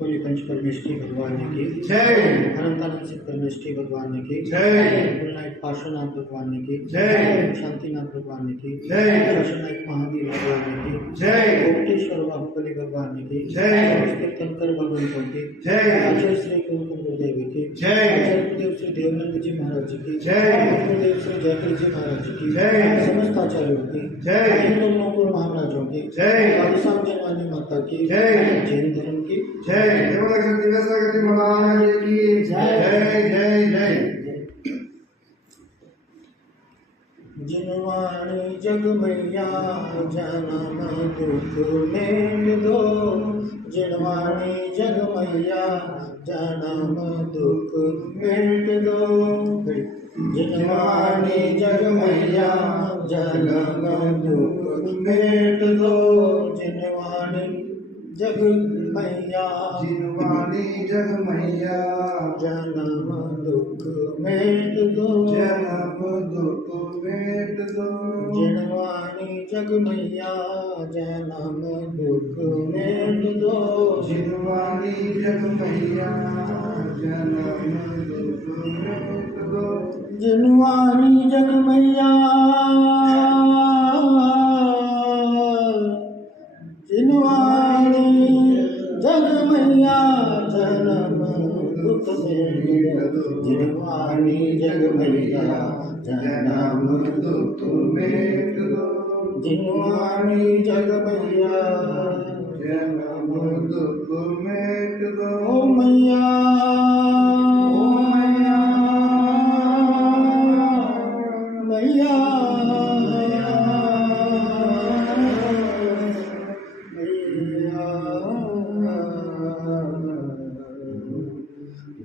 होली पंच परमेष्ठी भगवान की जय। अनंतानंद सिद्ध परमेष्ठी भगवान की जय। गुरुनायक पार्श्वनाथ भगवान की जय। शांतिनाथ भगवान की जय। शासनायक महावीर भगवान की जय। कोटेश्वर बाहुबली भगवान की जय। तीर्थंकर भगवंतों की जय। आचार्य श्री गुरुकुंद देवी की जय। आचार्य गुरुदेव श्री देवानंद जी महाराज की जय। गुरुदेव श्री जयकृत जी महाराज की जय। समस्त आचार्यों की जय। हिंदू लोगों महाराजों की जय। राधेश्याम जन्मानी माता की जय। जैन धर्म की जय। देवलक्ष्मी दिवस गति महाराज की जय जय जय। जिनवाणी जग मैया जन्म दुख में दो जिनवाणी जग मैया जन्म दुख मिट दो जिनवाणी जग मैया जन्म दुख मिट दो जिनवाणी जग मैया जिनवाणी जग मैया जन्म दुख मिट दो जन्म दुख मिट दो जिनवाणी जग मैया जन्म दुख मिट दो जिनवाणी जग मैया जन्म दुख मिट दो जिनवाणी जग मैया जिनवाणी जग मैया जन्म दुख मिट दो जिनवाणी जग मैया जन्म दुख मिट दो जिनवाणी जग मैया जन्म दुख मिट दो ओ मैया मैया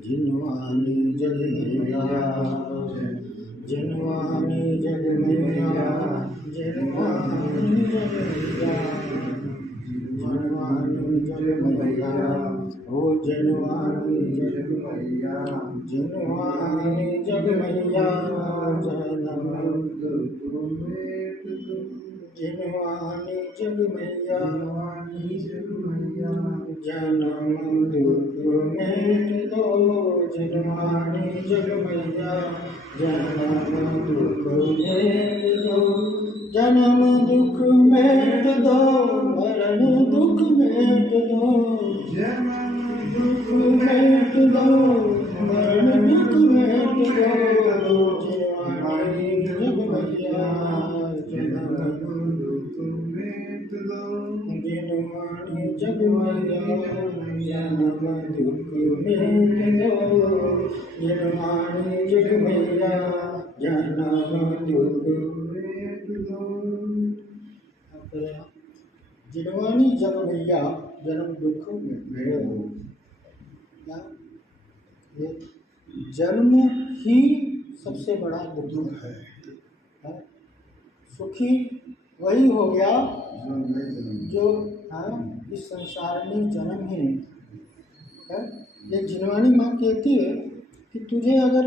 जिनवाणी जग मैया जिनवाणी जग मैया जिनवाणी जग मैया जिनवाणी जग मैया ओ जिनवाणी जग मैया जिनवाणी जग मैया जन्म दुख मिट दो जिनवाणी जग मैया जिनवाणी जग मैया जन्म दुख मिट दो जिनवाणी जग मैया जन्म दुख मिट दो जन्म दुख मिट दो मरण दुख मिट दो जन्म दुख मिट दो मरण दुख मिट दो जिनवाणी जग मैया जन्म दुख मिट दो जिनवाणी जग मैया जन्म दुख मिट दो जिनवाणी जग मैया जन्म दुख मिट दो जिनवाणी जग मैया जन्म दुख मिट दो क्या ये जन्म ही सबसे बड़ा दुख है सुखी वही हो गया जो इस संसार में जन्म ही नहीं है। ये जिनवाणी माँ कहती है कि तुझे अगर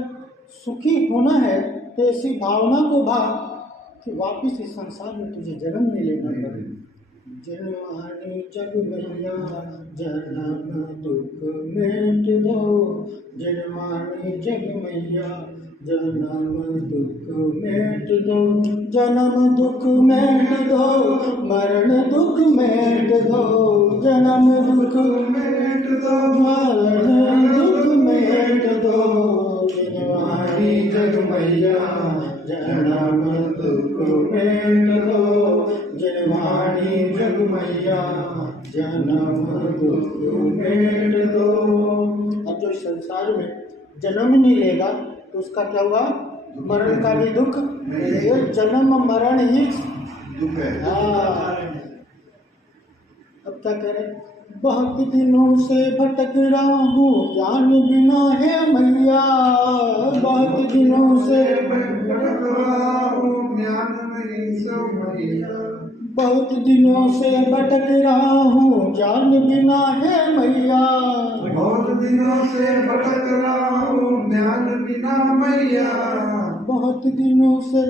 सुखी होना है तो ऐसी भावना को भाव कि वापिस इस संसार में तुझे जन्म नहीं लेना पड़े जिनवाणी जग मैया जन्म दुख मिट दो जिनवाणी जग मैया जन्म दुख मिट दो जन्म दुख मिट दो मरण दुख मिट दो जन्म दुख मिट दो मरण दुख मिट दो जिनवाणी जग मैया जन्म दुख मिट दो जिनवाणी जग मैया जन्म दुख मिट दो। अब जो इस संसार में जन्म नहीं लेगा तो उसका क्या हुआ मरण का भी दुख ये जन्म मरण ही दुख है। अब क्या कह रहे बहुत दिनों से भटक रहा हूँ ज्ञान बिना है मैया बहुत दिनों से भटक रहा हूँ ज्ञान नहीं सो मैया बहुत दिनों से भटक रहा हूँ ज्ञान बिना है मैया बहुत दिनों से भटक रहा हूँ ज्ञान बिना मैया बहुत दिनों से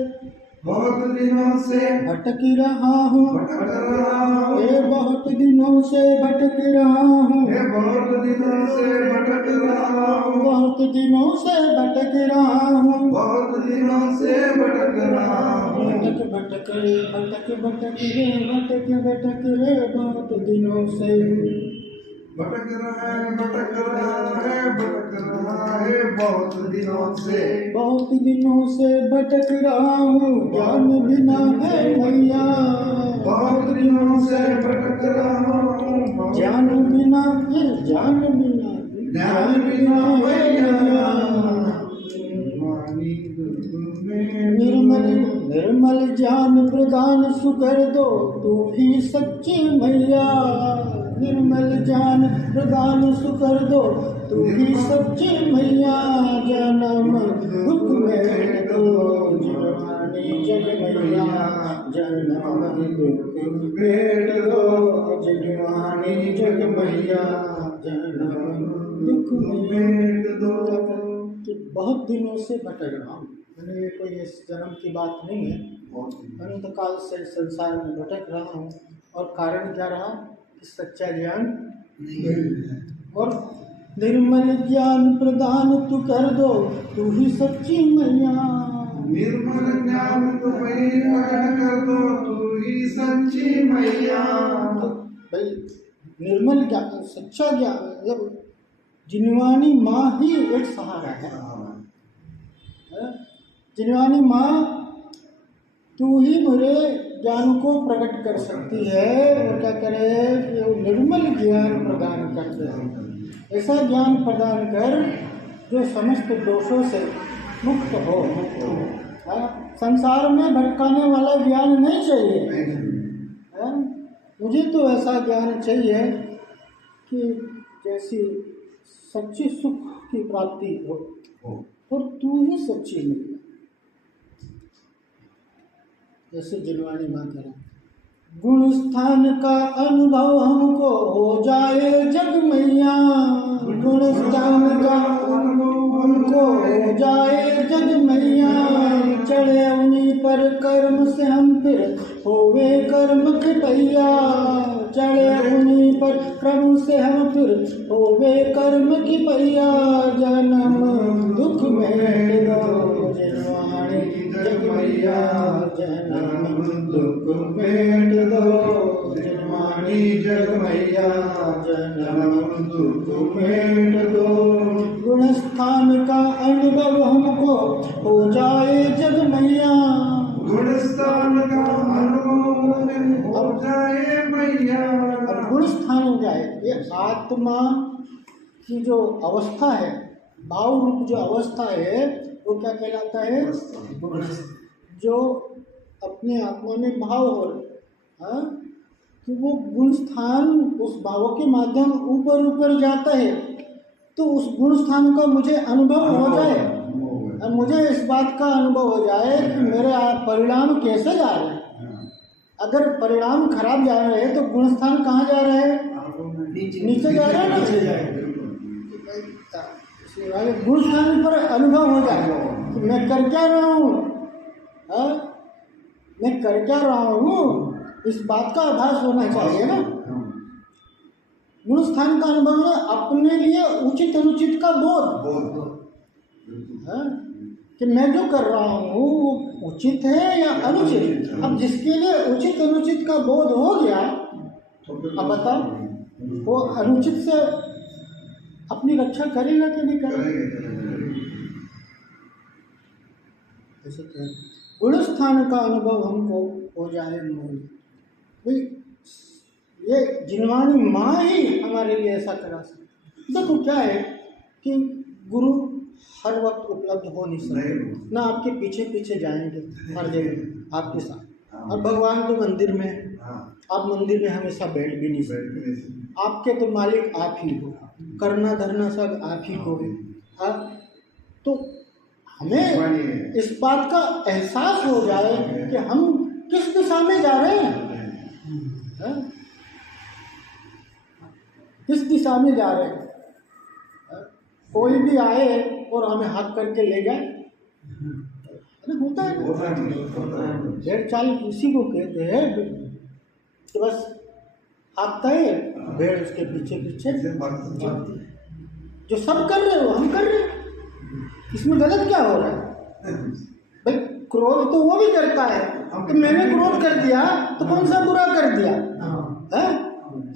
बहुत दिनों से भटक रहा हूँ, भटक रहा हूँ, ये बहुत दिनों से भटक रहा हूँ, मैं बहुत दिनों से भटक रहा हूँ, बहुत दिनों से भटक रहा हूँ, बहुत दिनों से भटक रहा हूँ। भटक भटक रे भटक भटक रे भटक भटक रे बहुत दिनों से भटक रहा है, भटक रहा है, भटक रहा है बहुत दिनों से। बहुत दिनों से भटक रहा हूँ, ज्ञान बिना है मैया, बहुत दिनों से भटक रहा हूँ, ज्ञान बिना है, ज्ञान बिना ज्ञान बिना मैया। निर्मल निर्मल ज्ञान प्रदान सुकर दो तू ही सच्ची मैया, निर्मल ज्ञान प्रदान सुकर दो तू ही सच्ची मैया, जन्म दुख में दो जिनवानी जग मैया, जन्म दुख में दो जिनवानी जग मैया, जन्म दुख में दो। कि बहुत दिनों से भटक रहा हूँ, मैंने ये कोई इस जन्म की बात नहीं है, अनंतकाल से संसार में भटक रहा हूँ। और कारण क्या रहा कि सच्चा ज्ञान और निर्मल ज्ञान प्रदान तू कर दो तू ही सच्ची मैया, निर्मल ज्ञान तो मैया कर दो तू ही सच्ची मैया। भाई निर्मल ज्ञान सच्चा ज्ञान मतलब जिनवानी माँ ही एक सहारा है। जिनवानी माँ तू ही मेरे ज्ञान को प्रकट कर सकती है और क्या करे कि वो निर्मल ज्ञान प्रदान करते हैं। ऐसा ज्ञान प्रदान कर जो समस्त दोषों से मुक्त हो। संसार में भटकाने वाला ज्ञान नहीं चाहिए, मुझे तो ऐसा ज्ञान चाहिए कि जैसी सच्ची सुख की प्राप्ति हो और तू ही सच्ची मिले, जैसे जिनवानी माँ करें। गुण स्थान का अनुभव हमको हो जाए जग मैया, गुण स्थान का अनुभव हमको हो जाए जग मैया, चढ़े उन्हीं पर कर्म से हम फिर होवे कर्म के पैया, चढ़े उन्हीं पर कर्म से हम फिर होवे कर्म की पैया, जन्म दुख में दो जिनवानी जग मैया, जन्म दुख में दो जिनवानी जग मैया, जन्म दुख में दो। गुण स्थान का अनुभव हमको हो जाए जग मैया, गुण स्थान का अनुभव हो जाए मैया। अब गुण स्थान हो जाए, ये आत्मा की जो अवस्था है, भाव रूप जो अवस्था है वो क्या कहलाता है? गुण। जो अपने आत्मा में भाव हो रहा, कि वो गुण स्थान उस भाव के माध्यम ऊपर ऊपर जाता है, तो उस गुण स्थान का मुझे अनुभव हो जाए, और मुझे इस बात का अनुभव हो जाए कि मेरे परिणाम कैसे जा रहे हैं। अगर परिणाम खराब जा रहे हैं तो गुण स्थान कहाँ जा रहे हैं? नीचे जा रहे हैं ना। गुण स्थान पर अनुभव हो जाए कि मैं कर क्या रहा हूँ, मैं कर क्या रहा हूँ, इस बात का आभास होना चाहिए ना। गुण स्थान का अनुभव है अपने लिए उचित अनुचित का बोध, कि मैं जो कर रहा हूँ वो उचित है या अनुचित। अब जिसके लिए उचित अनुचित का बोध हो गया, अब बताओ वो अनुचित से अपनी रक्षा करेगा कि नहीं करेगा? गुण स्थान का अनुभव हमको हो जाए भाई, ये जिनवानी माँ ही हमारे लिए ऐसा करा सकती। देखो क्या है कि गुरु हर वक्त उपलब्ध हो नहीं सकते ना, आपके पीछे पीछे जाएंगे हर जगह आपके साथ। और भगवान तो मंदिर में, आप मंदिर में हमेशा बैठ भी नहीं सकते, आपके तो मालिक आप ही हो, करना धरना सब आप ही को है। तो हमें इस बात का एहसास हो जाए कि हम किस दिशा में जा रहे हैं, किस दिशा में जा रहे हैं। कोई भी आए और हमें हाथ करके ले जाए, है ना, होता है ना। होता है। भेड़ चाल इसी को कहते हैं कि बस भागता है, भेड़ उसके पीछे पीछे चलती है। जो सब कर रहे हो हम कर रहे हैं, इसमें गलत क्या हो रहा है भाई? क्रोध तो वो भी करता है, तो मैंने क्रोध कर दिया तो कौन सा बुरा कर दिया है?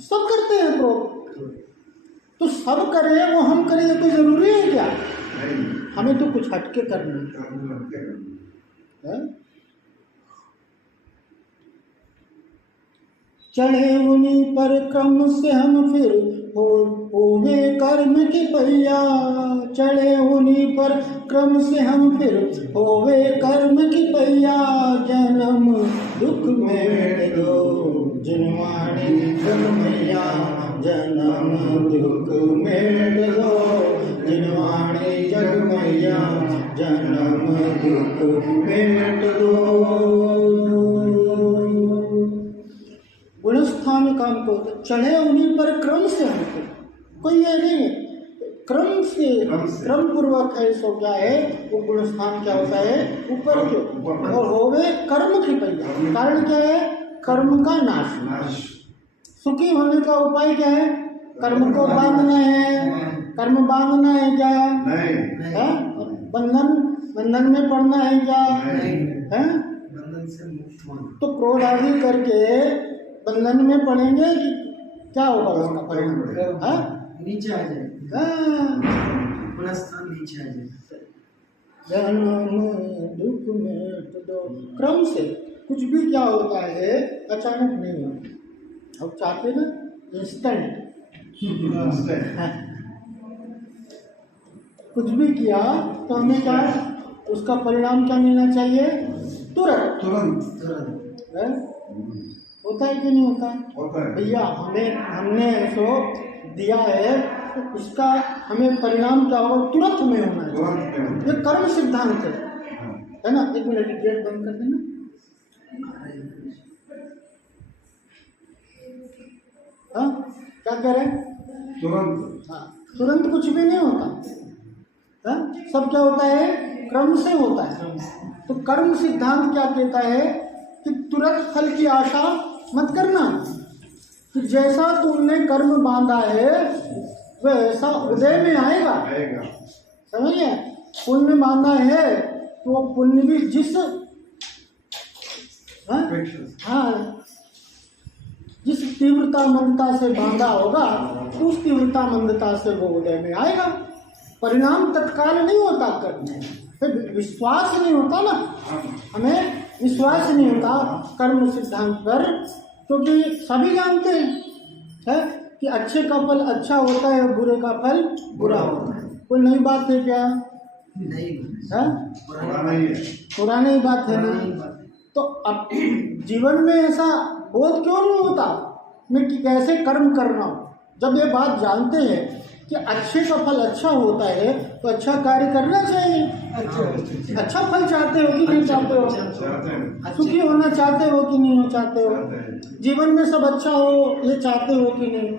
सब करते हैं क्रोध, तो सब करें वो हम करें ये कोई जरूरी है क्या? हमें तो कुछ हटके करना है। चढ़े उन्हीं पर क्रम से हम फिर होवे कर्म की पहिया, चढ़े उन्हीं पर क्रम से हम फिर होवे कर्म की पहिया, जन्म दुख में दो जिनवाणी जग मैया, जन्म दुख में दो जिनवाणी जग मैया, जन्म दुख में दो। गुणस्थान काम को चढ़े उन्हीं पर क्रम से हमको, कोई ये नहीं है क्रम से, क्रम पूर्वक है। सो क्या है वो गुणस्थान क्या होता है? ऊपर के, और होवे कर्म की पहिया। कारण क्या है? कर्म का नाश। सुखी होने का उपाय क्या है? कर्म को बांधना है। कर्म बांधना है क्या? है बंधन में पड़ना है क्या? है बंधन से मुक्त होना। तो क्रोध आदि करके बंधन में पड़ेंगे कि क्या होगा उसका परिणाम? नीचे आ जाएगा, अपना स्थान नीचे आ जाएगा। जन्म दुख में दो क्रम से कुछ भी क्या होता है अचानक नहीं होता। अब चाहते ना इंस्टेंट, कुछ भी किया तो हमें क्या उसका परिणाम क्या मिलना चाहिए? तुरंत है? होता है कि नहीं होता? भैया हमने ऐसो दिया है तो उसका हमें परिणाम क्या होगा? तुरंत हमें होना चाहिए। ये कर्म सिद्धांत है ना। एक मिनट गेट बंद कर देना। हाँ क्या कह रहे हैं? तुरंत। हाँ तुरंत कुछ भी नहीं होता है, सब क्या होता है? क्रम से होता है। तो कर्म सिद्धांत क्या कहता है कि तुरंत फल की आशा मत करना, कि जैसा तुमने कर्म बांधा है वैसा उदय में आएगा। समझिए, पुण्य बांधा है तो पुण्य भी जिस जिस तीव्रता मंदता से बांधा होगा उस तीव्रता मंदता से वो उदय में आएगा। परिणाम तत्काल नहीं होता करने, फिर विश्वास नहीं होता ना, हमें विश्वास नहीं होता कर्म सिद्धांत पर, क्योंकि सभी जानते हैं कि अच्छे का फल अच्छा होता है, बुरे का फल बुरा होता है। कोई नई बात है क्या? नहीं है पुरानी बात है ना। तो अब जीवन में ऐसा बोध क्यों नहीं होता मैं कि कैसे कर्म करना हो? जब ये बात जानते हैं कि अच्छे का फल अच्छा होता है तो अच्छा कार्य करना चाहिए। अच्छा फल चाहते हो कि नहीं चाहते हो? सुखी होना चाहते हो कि नहीं हो चाहते हो? जीवन में सब अच्छा हो ये चाहते हो कि नहीं?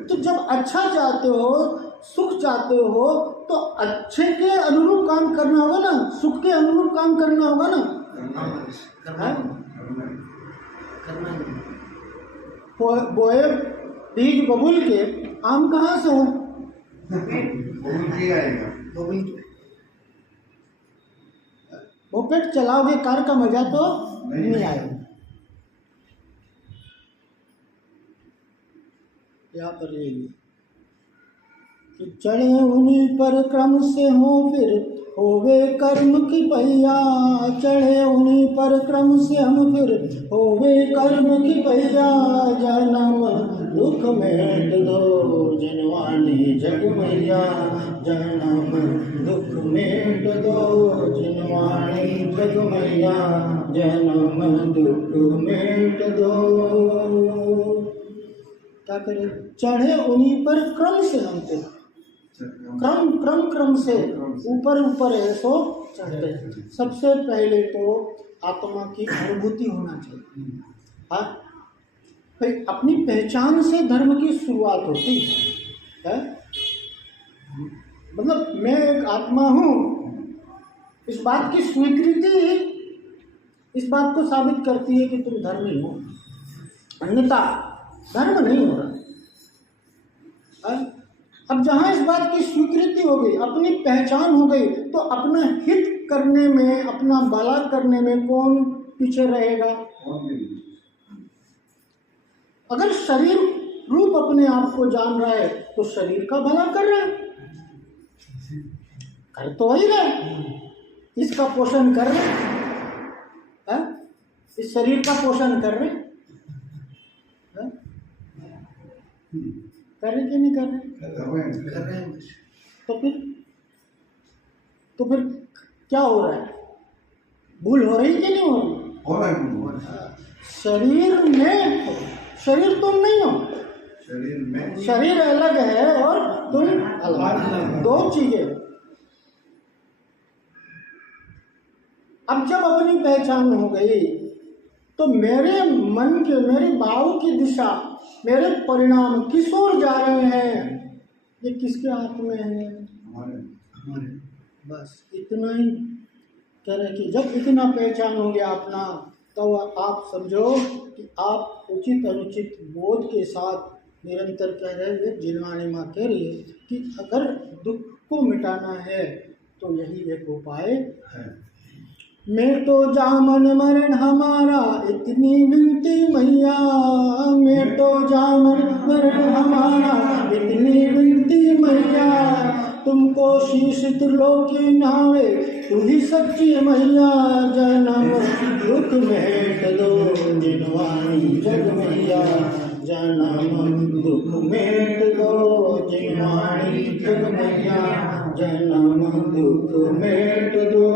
तो जब अच्छा चाहते हो, सुख चाहते हो, तो अच्छे के अनुरूप काम करना होगा ना, सुख के अनुरूप काम करना होगा ना। बोए बीज बबूल के आम कहाँ से हो? मोपेड चलाओगे कार का मजा तो नहीं आएगा। यहाँ पर ये कि चढ़े उन्हीं पर क्रम से हो फिर होवे कर्म की पहिया, चढ़े उन्हीं पर क्रम से हम फिर होवे कर्म की पहिया, जन्म दुख में दो जिनवानी जग मैया, जन्म दुख में दो जिनवानी जग मैया, जन्म दुख में दो। क्या करें? चढ़े उन्हीं पर क्रम से हम फिर क्रम से ऊपर ऐसो चढ़ते। सबसे पहले तो आत्मा की अनुभूति होना चाहिए। हाँ फिर अपनी पहचान से धर्म की शुरुआत होती है। मतलब मैं एक आत्मा हूँ, इस बात की स्वीकृति इस बात को साबित करती है कि तुम धर्मी हो, अन्यथा धर्म नहीं हो रहा। अब जहाँ इस बात की स्वीकृति हो गई, अपनी पहचान हो गई, तो अपना हित करने में, अपना भला करने में कौन पीछे रहेगा? अगर शरीर रूप अपने आप को जान रहा है तो शरीर का भला कर रहा है, कर तो वही रहे, इसका पोषण कर रहे हैं, इस शरीर का पोषण कर रहे हैं, कर रहे कि नहीं कर रहे? तो फिर क्या हो रहा है? भूल हो रही कि नहीं हो रही? शरीर तुम नहीं हो, शरीर अलग है और तुम अलग, दो चीजें। अब जब अपनी पहचान हो गई तो मेरे मन के, मेरे भाव की दिशा, मेरे परिणाम किस ओर जा रहे हैं, ये किसके हाथ में है? हमारे। बस इतना ही कह रहे कि जब इतना पहचान हो गया अपना, तो आप समझो कि आप उचित अनुचित बोध के साथ निरंतर कह रहे हैं। जिनवाणी माँ कह रही है कि अगर दुख को मिटाना है तो यही एक उपाय है। मैं तो जामन मरण हमारा इतनी विनती मैया, मैं तो जामन मरण हमारा इतनी विनती मैया, तुमको शीश त्रिलोकी नावे तू ही सच्ची मैया, जन्म दुख मेट दो जिनवाणी जग मैया, जन्म दुख मेट दो जिनवाणी जग मैया, जन्म दुख मेट दो।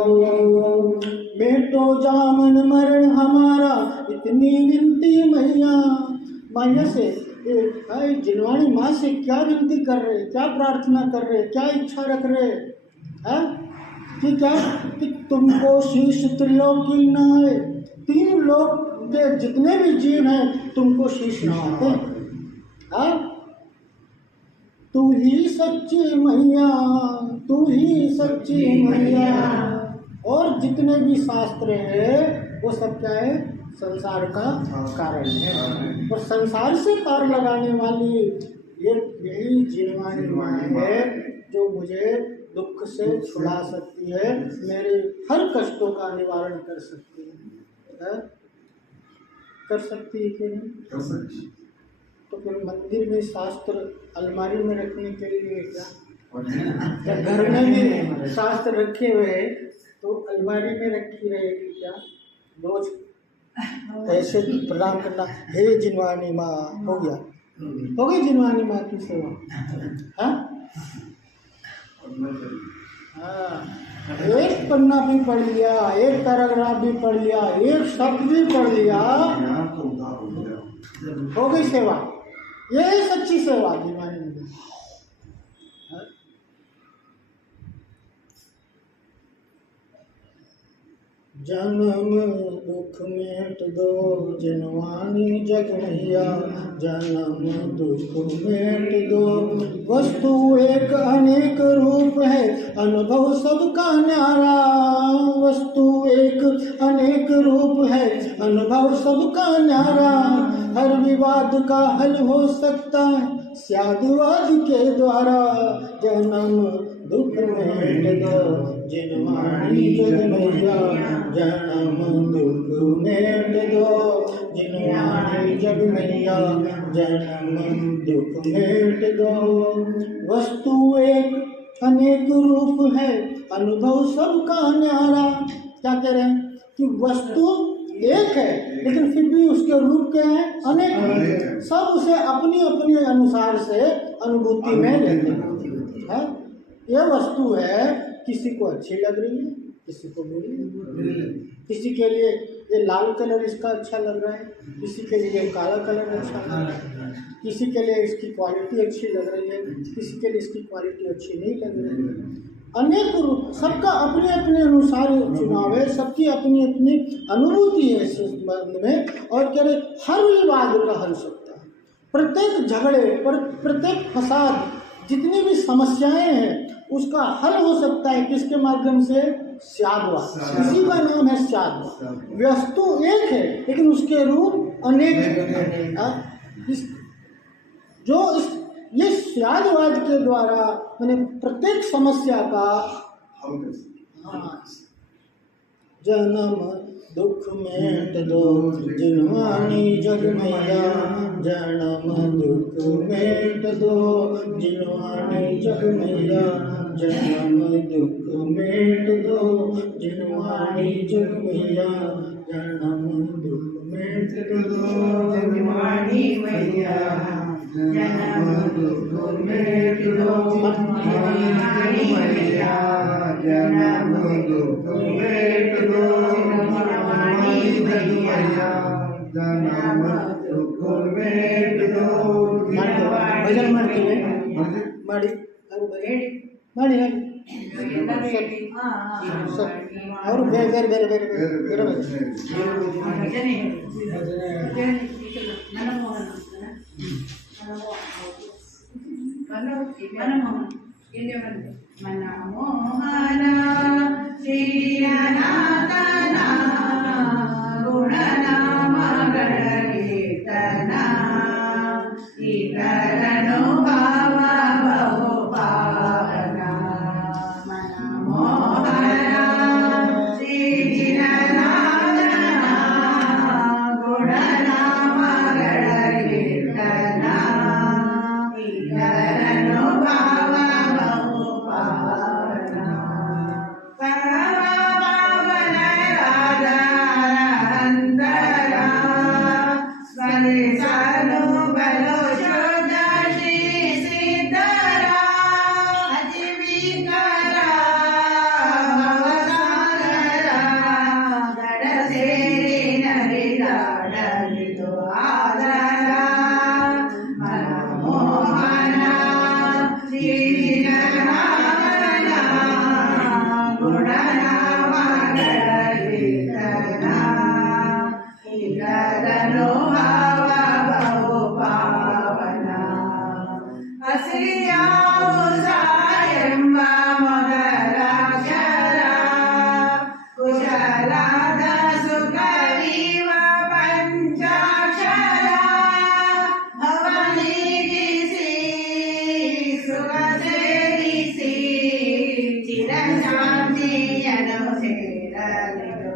मैं तो जामन मरण हमारा इतनी विनती मैया। माया से जिनवाणी माँ से क्या विनती कर रहे, क्या प्रार्थना कर रहे, क्या इच्छा रख रहे हैं कि क्या, कि तुमको शीश त्रिलोकी नहाए, तीन लोक के जितने भी जीव हैं तुमको शीश नहाते। तू ही सच्ची मैया, तू ही सच्ची मैया। और जितने भी शास्त्र है वो सब क्या है? संसार का कारण है, और संसार से पार लगाने वाली यही जिनवाणी माँ है जो मुझे दुख से छुड़ा सकती है, मेरे हर कष्टों का निवारण कर सकती है। कर सकती है कि नहीं? कर सकती। तो फिर मंदिर में शास्त्र अलमारी में रखने के लिए क्या घर में भी शास्त्र रखे हुए तो अलमारी में रखी रहेगी क्या? रोज ऐसे प्रणाम करना, हे जिनवाणी माँ, हो गया, हो गई जिनवाणी माँ की सेवा। एक पन्ना भी पढ़ लिया, एक पैराग्राफ भी पढ़ लिया, एक शब्द भी पढ़ लिया, हो गई सेवा। ये सच्ची सेवा जिनवाणी में। जन्म दुख मेट दो जिनवाणी जग मैया, जन्म दुख मेट दो। वस्तु एक अनेक रूप है, अनुभव सबका न्यारा। वस्तु एक अनेक रूप है, अनुभव सबका न्यारा। हर विवाद का हल हो सकता है साधुवाद के द्वारा। जन्म दुख मेट दो जिनवाणी जग मैया, जन्म दुख मेट दो जिनवाणी जग मैया, जन्म दुख मेट दो। वस्तु एक अनेक रूप है, अनुभव सबका न्यारा। क्या कह रहे हैं कि वस्तु एक है लेकिन फिर भी उसके रूप क्या है? अनेक। सब उसे अपनी अपनी अनुसार से अनुभूति में लेते हैं। यह वस्तु है, किसी को अच्छी लग रही है, किसी को बुरी लग रही है। किसी के लिए ये लाल कलर इसका अच्छा लग रहा है, किसी के लिए काला कलर अच्छा लग रहा है, किसी के लिए इसकी क्वालिटी अच्छी लग रही है, किसी के लिए इसकी क्वालिटी अच्छी नहीं लग रही है। अनेक रूप, सबका अपने अपने अनुसार चुनाव है, सबकी अपनी अपनी अनुभूति है इस संबंध में। और कह रहे हर विवाद का हल सकता है, प्रत्येक झगड़े पर, प्रत्येक फसाद जितनी भी समस्याएं हैं उसका हल हो सकता है किसके माध्यम से? स्याद्वाद। इसी का नाम है स्याद्वाद। वस्तु एक है लेकिन उसके रूप अनेक हैं। ये स्याद्वाद के द्वारा मैंने प्रत्येक समस्या का जन्म दुख मेट दो जिनवानी जग मैया, जन्म दुख मेट दो जिनवानी जग मैया, जन्म दुख मेट दो जिनवानी जग मैया, जन्म दुख मेट दो जिनवानी मैया, जन्म दुख मेट दो जिनवानी मैया, जन्म दुख मेट दो जिनवानी मैया, जन्म दुख मेट दो भजन ಮಾಡ್ತೀವಿ ಮಾಡಿ ಮಾಡಿ ಅವರು ಬೇರೆ ಬೇರೆ ಬೇರೆ ಬೇರೆ ಬೇರೆ मनमोहन श्रीनाथन गुणनामಗಳ ಕೀರ್ತನ ಇತರನು ಭಾವ ಬಹು ಪಾವನ मनमोहन श्रीनाथन गुणनामಗಳ ಕೀರ್ತನ ಇತರನು ಭಾವ ಬಹು ಪಾವನ ಪರಮಪಾವನ ರಾಧಾಂತರ ಸ್ಮರಿಸಲು ಬಲು ಶುದ್ಧ ಶ್ರೀ ಸಿದ್ಧರ ಅತಿವಿಕರ ಭವಸಾಗರ ದಡ ಸೇರಿ ನರಿದಾಡಲಿದು ಆದರ मनमोहन श्रीनाथन गुणनामಗಳ ಕೀರ್ತನ ಇತರನು ಭಾವ ಬಹು ಪಾವನ ಹಸಿಯಾವುಸ ಎಂಬ ಮೊದಲಾಕ್ಷರ ಕುಶಲಾದ ಸುಖರೀವ ಪಂಚಾಕ್ಷರ ಭವನಿಗಿಸಿ ಸುಖ ಸೇರಿಸಿ ಚಿರಶಾಂತಿಯನ್ನು ಸೇರಲಿದು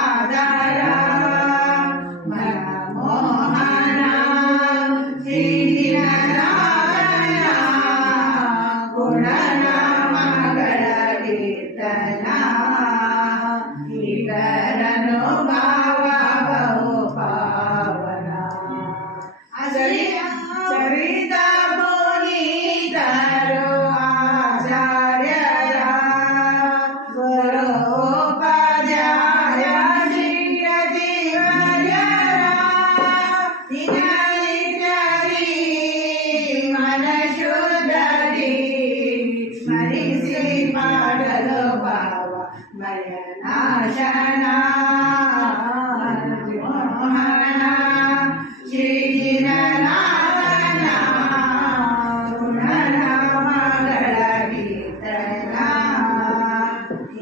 ಆಧಾರ मनमोहन श्रीनाथन गुणनामಗಳ ಕೀರ್ತನ ಇತರನು ಭಾವ ಬಹು ಪಾವನ ಚರಿತ ಪುನೀತರು ಆಚಾರ್ಯರ ಗುರೋಪಾಧ್ಯಾಯ ಶ್ರೀಯತಿವರ್ಯರ ದಿನನಿತ್ಯದಿ ಮನಶುದ್ಧದಿ ಸ್ಮರಿಸಿ ಮಾಡಲು ಭಾವ ಮಯನಾಶನ मनमोहन श्रीनाथन गुणनामಗಳ ಕೀರ್ತನ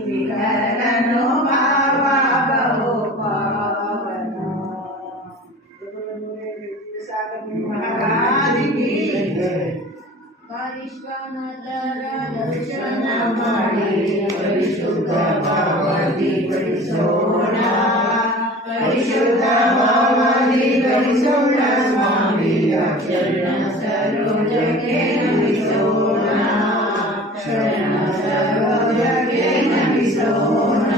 ಇತರನು ಭಾವ ಬಹು ಪಾವನ ಪರಿಶ್ವನದರ ದರ್ಶನ ಮಾಡಿ ಪರಿಶುದ್ಧ ಭಾವದಿ ಪರಿಸೋಣ ಪರಿಶುದ್ಧ ಭಾವದಿ ಪರಿಸೋಣ ಸ್ವಾಮಿಯ ಶರಣ ಸರೋಜಕ್ಕೆ ನಮಿಸೋಣ ಶರಣ ಸರೋಜಕ್ಕೆ ನಮಿಸೋಣ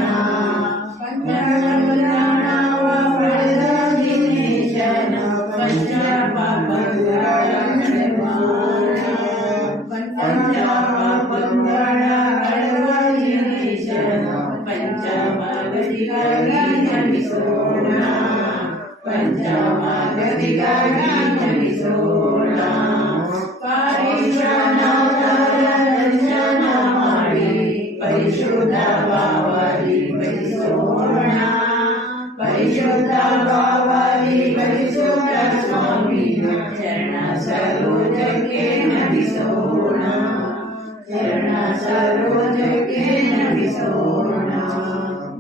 ಪಂಚಪ್ರಾಣವ ಪಡೆದ ದಿನೇಶನ ಪಂಚ ಪಾಪಗಳ ಪಂಚಪಾಪಗಳ ಅಳವ ದಿನೇಶನ ಪಂಚಮಗತಿಗಾಗಿ ನಮಿಸೋಣ ಪಂಚಮಗತಿಗಾಗಿ ನಮಿಸೋಣ ಪರಿಶ್ವನದರ ದರ್ಶನ ಮಾಡಿ ಪರಿಶುದ್ಧ ಭಾವದಿ ಪರಿಸೋಣ ಪರಿಶುದ್ಧ ಭಾವದಿ ಪರಿಶುದ್ಧ ಸ್ವಾಮಿಯ ಚರಣ ಸರೋಜಕ್ಕೆ ನಮಿಸೋಣ सरोज के नमिसोना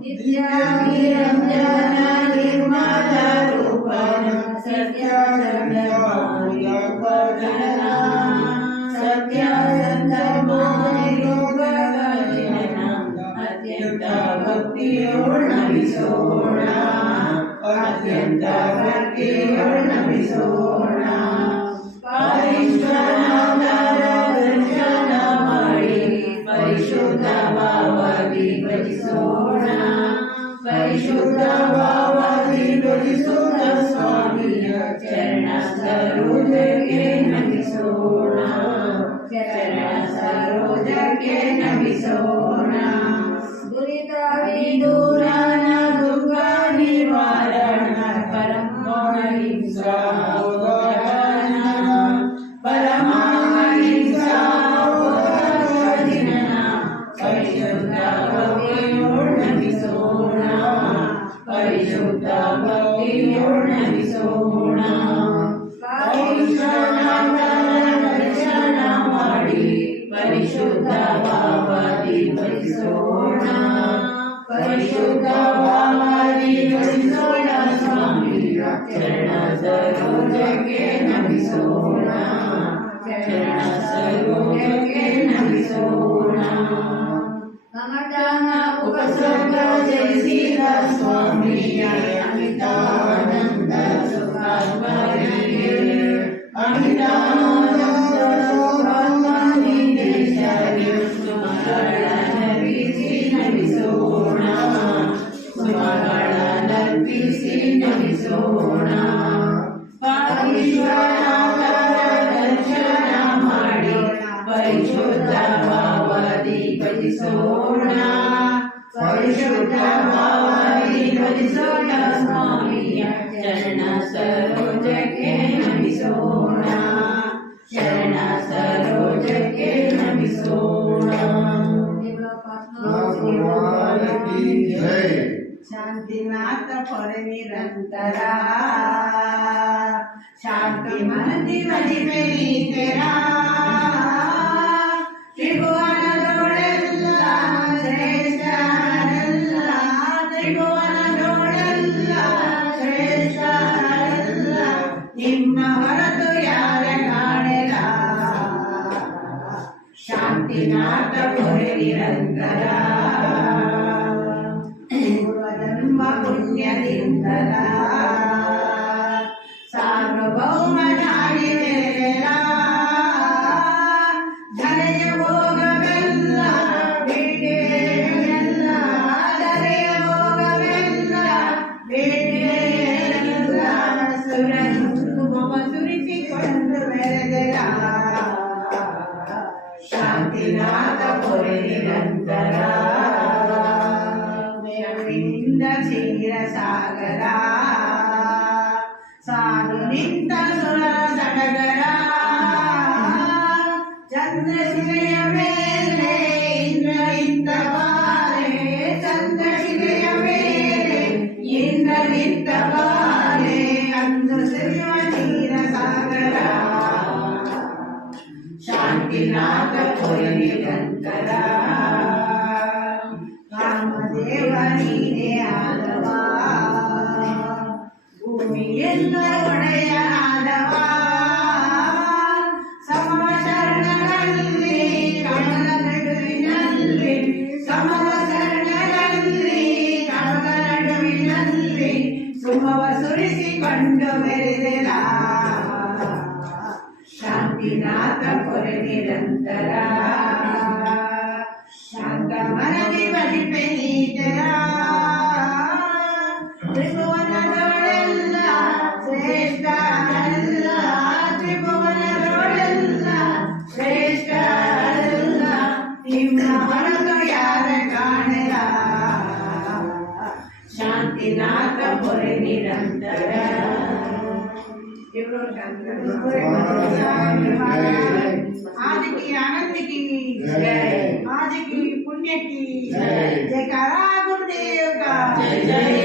नित्यानिरंजन निर्मल रूपन सत्यानंदमार्गपजना सत्यानंदमार्गपजना अत्यंत भक्तियोर्नमिसोना अत्यंत भक्तियोर्नमिसोना परिशुद्ध भावादी भजिसोना परिशुद्ध भावादी भजिसोना स्वामी चरण सरोज के नमिसोना चरण सरोज के नमिसोना दूरान दुःख निवारण परम अहिंसा परमाहिंसा परिशुद्ध भक्तियोर्नमिसोना परिशुद्ध भक्तियोर्नमिसोना दर्शन ಮಾಡಿ ಪರಿಶುದ್ಧ ಭಾವಾದಿ ಭಜಿಸೋಣ ಪರಿಶುದ್ಧ ಭಾವಾದಿ ಭಜಿಸೋಣ ಸ್ವಾಮಿ ಚರಣ ಸರೋಜಕ್ಕೆ ನಮಿಸೋಣ ಚರಣ ಸರೋಜಕ್ಕೆ ನಮಿಸೋಣ ಮಮತಾನ ಉಪಸರ್ಗ ಜಯಿಸಿದ ಸ್ವಾಮಿಯ ಅಮಿತಾನಂದ ಸುಖಾತ್ಮನಿಗೆ ಅಮಿತಾನಂದ ಸುಖಾತ್ಮನಿಗೆ ಸುಮಗಳನರ್ಪಿಸಿ ನಮಿಸೋಣ ಸುಮಗಳನರ್ಪಿಸಿ ನಮಿಸೋಣ ಈಶ್ವರನಾಥರ ದರ್ಶನ ಮಾಡಿ ಪರಿಶುದ್ಧ ಭಾವಾದಿ ಭಜಿಸೋಣ ಪರಿಶುದ್ಧ ಭಾವಾದಿ ಭಜಿಸೋಣ ಸ್ವಾಮಿಯ ಚರಣ ಸರೋಜಕ್ಕೆ ನಮಿಸೋಣ ಶರಣ ಸರೋಜಕ್ಕೆ ನಮಿಸೋಣ भगवान की जय। शांतिनाथ पर निरंतर शांति मन दिवनि मेरी तेरा त्रिभुवन दोಳೆಲ್ಲ ಶ್ರೇಷ್ಠರಲ್ಲ त्रिभुवन दोಳೆಲ್ಲ ಶ್ರೇಷ್ಠರಲ್ಲ ನಿಮ್ಮ ಹೊರತು ಯಾರ ಕಾಣೆಲ್ಲ ಶಾಂತಿನಾಥ ಪೊರೆ ನಿರಂತರ ಪೂರ್ವಜನ್ಮ ಪುಣ್ಯದಿಂದಲ ಸಾರ್ವಭೌಮನಾಗಿದೆಲ್ಲ ಧರೆಯ ಭೋಗವೆಲ್ಲ ಬೇಟೆಯಲ್ಲ ಧರೆಯ ಭೋಗವೆಲ್ಲ ಬೇಟೆಯಲ್ಲ ಸುರಿಸಿಕೊಂಡು ಮೆರೆದೆಲ್ಲ ಶಾಂತಿನಾಥ ಪೊರೆ ನಿರಂತರ ಮೇವಿನಿಂದ ಕ್ಷೀರ ಸಾಗರ ಸಾಲು ನಿಂತ ಸುರ ಸಡಗರ ಚಂದ್ರಶಿಲೆಯ ಮೇಲೆ ಇಂದ್ರ ನಿಂತ ಬಾಲೆ ಚಂದ್ರಶಿಲೆಯ ಮೇಲೆ ಇಂದ್ರ ನಿಂತ ಬಾಲೆ ಅಂದು ಸುರಿಯುವ ಕ್ಷೀರ ಸಾಗರ ಶಾಂತಿನಾಥ ಪೊರೆ ನಿರಂತರ ಕಾಮದೇವ ನೀನೇ ಆದವ ಭೂಮಿಯೆಲ್ಲ ಒಡೆಯನಾದವ ಸಮವ ಶರಣರಲ್ಲಿ ಕಡಲ ನಡುವಿನಲ್ಲಿ ಸಮವ ಶರಣರಲ್ಲಿ ಕಡಲ ನಡುವಿನಲ್ಲಿ ಸುಮವ ಸುರಿಸಿಕೊಂಡು ಮೆರೆದೆಲ ಶಾಂತಿನಾಥ ಪೊರೆ ನಿರಂತರ ಶಾಂತ ಮನದಿ ಬಲಿಪೆ ನೀತರ ತ್ರಿಭುವನದೊಳೆಲ್ಲ ಶ್ರೇಷ್ಠರಲ್ಲ ತ್ರಿಭುವನದೊಳೆಲ್ಲ ಶ್ರೇಷ್ಠರಲ್ಲ ನಿಮ್ಮ ಹೊರತು ಯಾರ ಕಾಣೆಲ ಶಾಂತಿನಾಥ ಪೊರೆ ನಿರಂತರ आज की आनंद की आज की पुण्य की जयकारा गुरुदेव का जय जय।